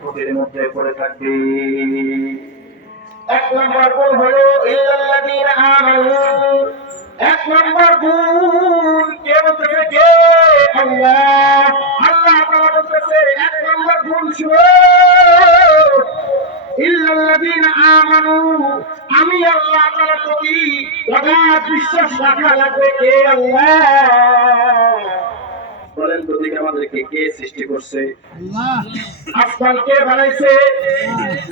ক্ষতির মধ্যে পড়ে থাকবে। এক নম্বর গুণ হলো ইল্লাল্লাযীনা আমানু এক নম্বর গুণ কে বলতেছে কে আল্লাহ আল্লাহ তাআলা বলতেছে, এক নম্বর গুণ শুনো ইল্লাল্লাযীনা আমানু। আমি আল্লাহ তাআলার প্রতি অগাধ বিশ্বাস রাখা লাগবে কে আল্লাহ। বলেন তো দেখি আমাদেরকে কে সৃষ্টি করছে? আসমান কে বানাইছে?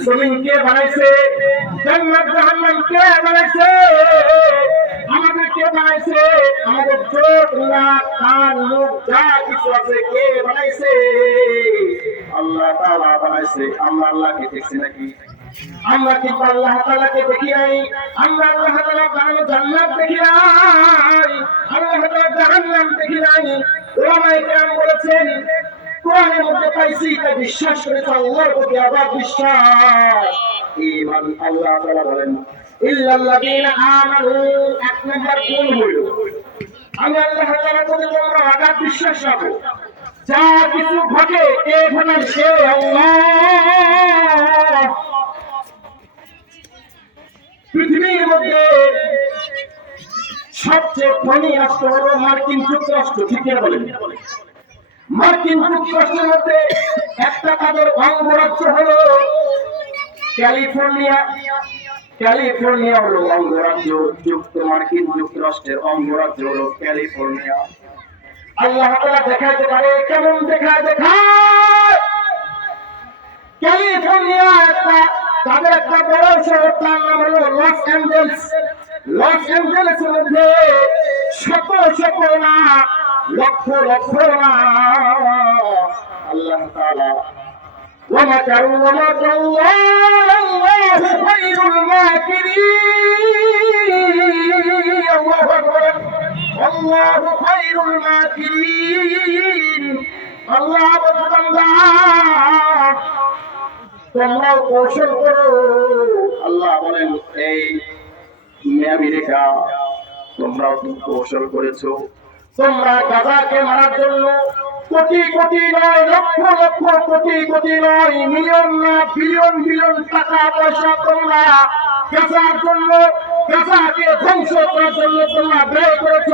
জমিন কে বানাইছে? জান্নাত জাহান্নাম কে বানাইছে? আমাদের কে বানাইছে? আমাদের চোখ নাক কান মুখ যা কিছু আছে কে বানাইছে? আল্লাহ তাআলা বানাইছে। আমরা আল্লাহকে দেখছি নাকি? আমরা কিন্তু আল্লাহ তাআলাকে দেখি নাই। আমরা আল্লাহ তাআলা বানানো জান্নাত দেখি নাই। আল্লাহ তাআলা জাহান্নাম দেখি নাই। বলেছেন, কোরআনের মধ্যে পাইছি, তাই বিশ্বাস করেছে আল্লাহর প্রতি আবার বিশ্বাস। ঈমান আল্লাহ বলেন, ইল্লাল্লাযীনা আমানু। এক নম্বর হইল। আমি আল্লাহ তাআলার প্রতি তোমরা বিশ্বাস রাখো। যা কিছু ঘটে কে ঘটায় সে আল্লাহ। পৃথিবীর মধ্যে সবচেয়ে ধনী রাষ্ট্র হলো মার্কিন যুক্তরাষ্ট্র, ঠিক বলেন? মার্কিন যুক্তরাষ্ট্রের মধ্যে একটা তাদের অঙ্গরাজ্য হলো ক্যালিফোর্নিয়া। ক্যালিফোর্নিয়া হলো অঙ্গরাজ্য যুক্ত মার্কিন যুক্তরাষ্ট্রের অঙ্গরাজ্য হলো ক্যালিফোর্নিয়া। আল্লাহ তাআলা দেখাতে পারে, কেমন দেখা দেখায়? ক্যালিফোর্নিয়া একটা, তাদের একটা বড় শহর, তার নাম হলো লস অ্যাঞ্জেলস। লস অ্যাঞ্জেলসের মধ্যে শত শত না লক্ষ লক্ষ না আল্লাহ তাআলা ومكروا ومكر الله والله خير الماكرين الله أكبر والله خير الماكرين الله أكبر তোমরাও কৌশল করো আল্লাহ বলেন এই আমেরিকা তোমরাও তো কৌশল করেছ। তোমরা গাজাকে মারার জন্য কোটি কোটি নয়, লক্ষ লক্ষ কোটি কোটি নয়, মিলিয়ন না, বিলিয়ন বিলিয়ন টাকা পয়সা তোমরা গাজার জন্য, গাজাকে ধ্বংস করার জন্য তোমরা ব্যয় করেছ।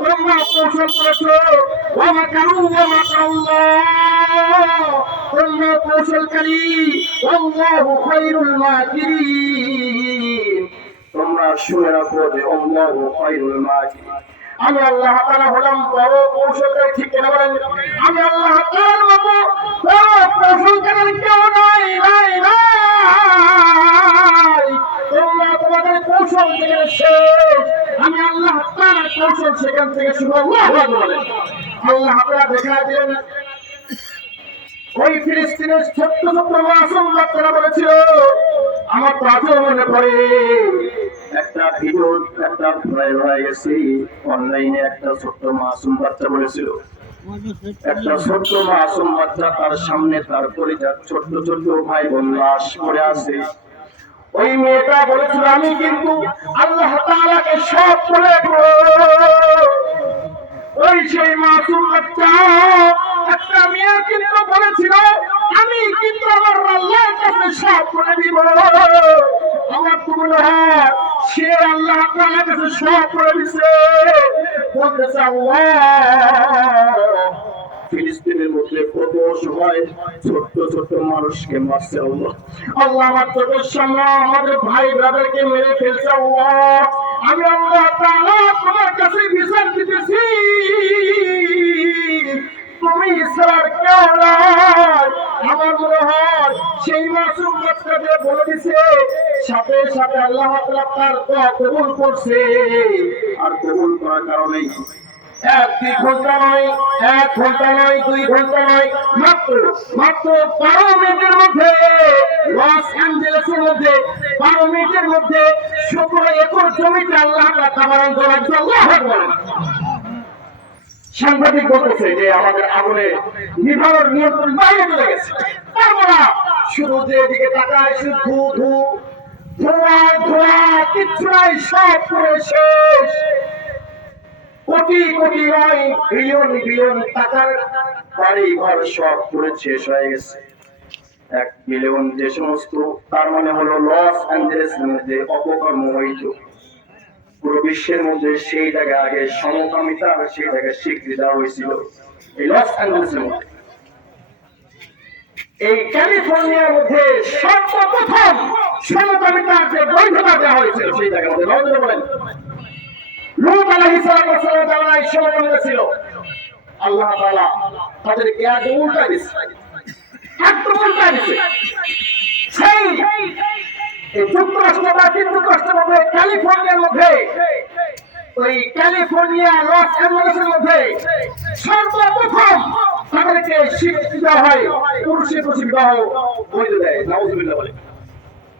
তোমরা কৌশল করেছ। ওয়ামাকারু ওয়ামাকাল্লাহ তোমরা কৌশলকারী। আল্লাহু খায়রুল মাকিরিন। তোমরা শুনে রাখো যে খায়রুল আমি আল্লাহ তাআলা হলাম বড় বলেন। আমি আল্লাহ তাআলার মতো বড় কেউ নাই নাই নাই। তোমরা তোমাদের কৌশল থেকে শেষ। আমি আল্লাহ তাআলার কৌশল সেখান থেকে শুরু আল্লাহ বলেন। আল্লাহ দেখা দিলেন। ওই ফিলিস্তিনের ছোট্ট ছোট্ট মাসুম বাচ্চারা বলেছিল, আমার তো মনে পড়ে। একটা ভিডিও, একটা ভাইরাল হয়ে গেছে অনলাইনে একটা ছোট্ট মাসুম বাচ্চা বলেছিল। একটা ছোট্ট মাসুম বাচ্চা তার সামনে তার পরিচার ছোট্ট ছোট্ট ভাই বোন লাশ পড়ে আছে। ওই মেয়েটা বলেছিল, আমি কিন্তু আল্লাহ তাআলাকে সব বলে ওই সেই মাসুম বাচ্চা একটা মেয়ে কিন্তু বলেছিল, আমি কিন্তু আমার আল্লাহর কাছে সব বলে দিব। আমার তো মনে হয় সে আল্লাহ আপনার কাছে সব করে দিছে। বলতেছে ফিলিস্তিনের মধ্যে কত ছোট্ট ছোট্ট মানুষকে মারছে আল্লাহ। আমার আমাদের ভাই ব্রাদারকে মেরে ফেলছে আল্লাহ। আমি আল্লাহ তাআলা কাছে বিচার দিতেছি। তুমি ঈশ্বর কেউ আমার মনে হয় সেই মাসুম বাচ্চাকে বলে দিছে সাথে সাথে আল্লাহ তার কবুল করছে। আর কবুল করার কারণেই এক দুই ঘণ্টা নয়, এক ঘণ্টা নয়, দুই ঘণ্টা নয়, মাত্র মাত্র বারো মিনিটের মধ্যে, লস মধ্যে, বারো মিনিটের মধ্যে সতেরো একর জমিতে আল্লাহ সাংবাদিক বলতেছে যে আমাদের আগুনে নিভানোর নিয়ন্ত্রণ বাইরে চলে গেছে। পারব না শুধু যে এদিকে তাকায়, শুধু ধু ধোঁয়া ধোঁয়া কিচ্ছু সব পুরো শেষ। কোটি কোটি নয়, বিলিয়ন বিলিয়ন টাকার বাড়ি ঘর সব পুরো শেষ হয়ে গেছে। এক বিলিয়ন যে সমস্ত, তার মানে হলো লস অ্যাঞ্জেলেস মধ্যে অপকর্ম হইত। পুরো বিশ্বের মধ্যে সেই জায়গায় আগে সমকামিতা আর সেই জায়গায় স্বীকৃতি হয়েছিল, এই লস অ্যাঞ্জেলেসের মধ্যে। এই ক্যালিফোর্নিয়ার মধ্যে সর্বপ্রথম সমকামিতার যে বৈধতা দেওয়া হয়েছিল সেই জায়গার মধ্যে। নজরে বলেন লুত আলাইহিস সমকামিতা ছিল। আল্লাহ তাআলা তাদেরকে আগে উল্টা দিচ্ছে একদম উল্টা দিচ্ছে সেই যুক্তরাষ্ট্র মার্কিন যুক্তরাষ্ট্রের মধ্যে, ক্যালিফোর্নিয়ার মধ্যে, ওই ক্যালিফোর্নিয়া, লস অ্যাঞ্জেলেসের মধ্যে সর্বপ্রথম তাদেরকে দেওয়া হয়। পুরুষে পুরুষ বিবাহ বৈধ দেয়। নাউজুবিল্লাহ বলে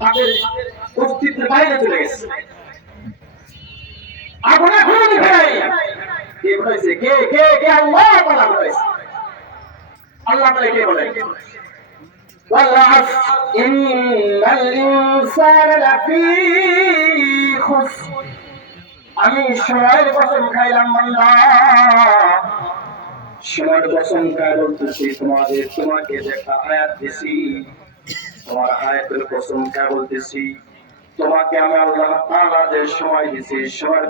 তাদের অস্তিত্বের বাইরে চলে গেছে আগুন এখনো নিভে নাই কে ঘটাইছে কে কে কে আল্লাহ তাআলা ঘটাইছে আল্লাহ তাআলা কে বলেন والعصر إن الإنسان لفي خسر আমি সময়ের কসম খাইলাম বান্দা সময়ের কসম খাই বলতেছি তোমাদের তোমাকে দেখা আয়াত দিছি তোমার আয়াতের প্রশংসা বলতেছি তোমাকে আমি আল্লাহ তাআলা যে সময় দিছি সময়